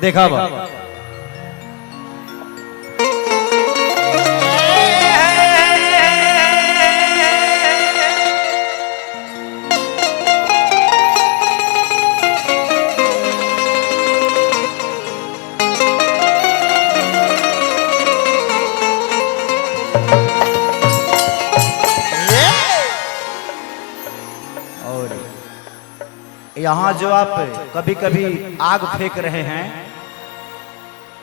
देखा बा यहाँ जो आप कभी कभी आग फेंक रहे हैं,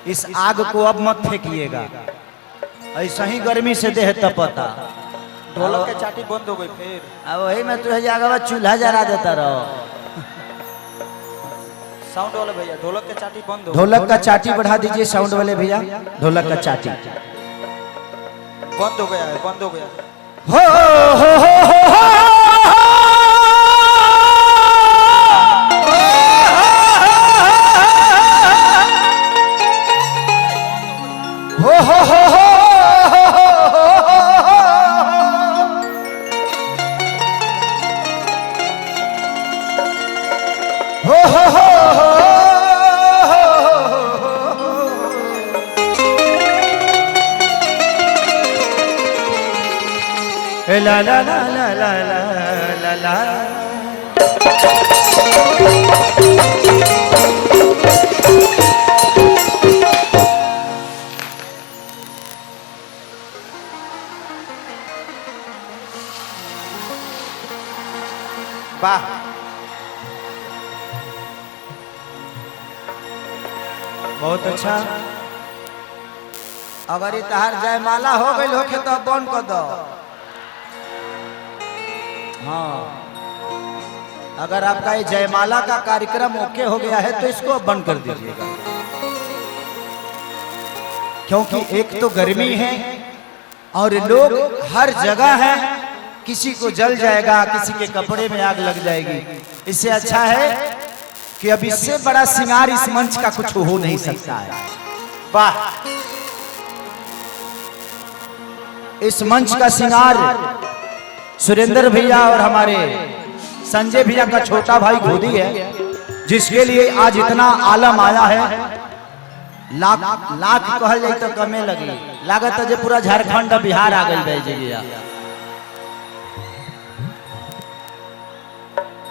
इस आग को अब मत फेंकिएगा। ऐसा ही गर्मी से देह तपता। ढोलक के चाटी बंद हो गई फिर। अब वही मैं तुझे जगह चूल्हा जला देता रहो। साउंड वाले भैया ढोलक के चाटी बंद हो। ढोलक का चाटी बढ़ा दीजिए साउंड वाले भैया। ढोलक का चाटी बंद हो गया है, बंद हो गया। ला ला ला ला ला ला ला वाह, बहुत अच्छा। अगर इतहार जयमाला हो गई होके तो बंद कर दो। हाँ, अगर आपका ये जयमाला का कार्यक्रम ओके हो गया है तो इसको बंद कर दीजिएगा, क्योंकि एक तो गर्मी है और लोग हर जगह है, किसी को जल जाएगा, किसी के कपड़े में आग लग जाएगी। इससे अच्छा है कि अब इससे बड़ा श्रृंगार इस मंच का कुछ हो नहीं सकता है। वाह, इस मंच का श्रृंगार सुरेंद्र भैया और हमारे संजय भैया का छोटा भाई गोदी है, जिसके लिए आज इतना आलम आया है। लाख लाख कहल जाए तो कमे लगी, लागत है पूरा झारखंड बिहार आ गई जगह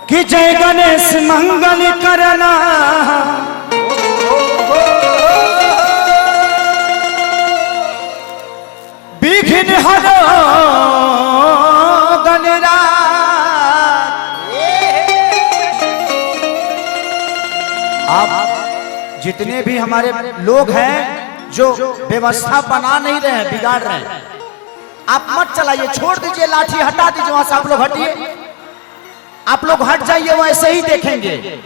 कि जय गणेश मंगल करना विघ्न हरो आप जितने भी हमारे लोग हैं जो व्यवस्था बना नहीं रहे हैं, बिगाड़ रहे हैं, आप मत चलाइए, छोड़ दीजिए, लाठी हटा दीजिए, वहां से आप लोग हटिए, आप लोग हट जाइए, वैसे ही देखेंगे।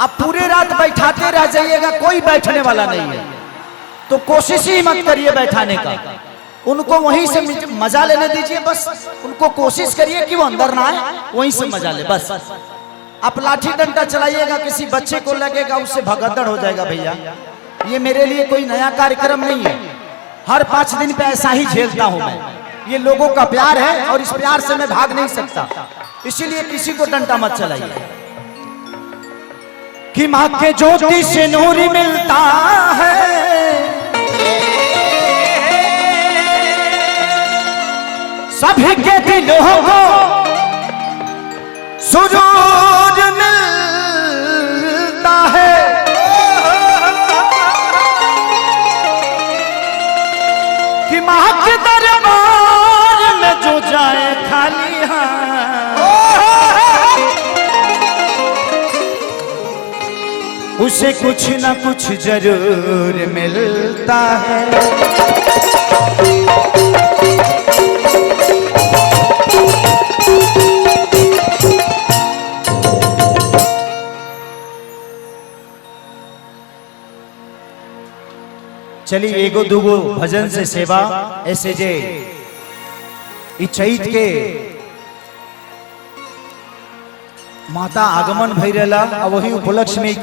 आप पूरे रात बैठाते रह जाइएगा, कोई बैठने वाला नहीं है, तो कोशिश ही मत करिए बैठाने का। उनको वहीं से मजा लेने दीजिए, बस उनको कोशिश करिए कि वो अंदर ना आए, वहीं से मजा ले बस। आप लाठी डंडा चलाइएगा, किसी बच्चे को लगेगा, उससे भगदड़ हो जाएगा। भैया, ये मेरे लिए कोई नया कार्यक्रम नहीं है, हर 5 दिन पे ऐसा ही झेलता हूं मैं। ये लोगों का प्यार है और इस प्यार से मैं भाग नहीं सकता, इसीलिए किसी को डंडा मत चलाइए। कि माँ के ज्योति से नूर मिलता है, सभी के दिलों को सुरूर मिलता है। कि माँ के दरबार में जो जाए खाली हाथ, उसे कुछ न कुछ जरूर मिलता है। चलिए एगो दूगो भजन से सेवा ऐसे जे चैत के माता आगमन भई रहला, वही उपलक्ष्य में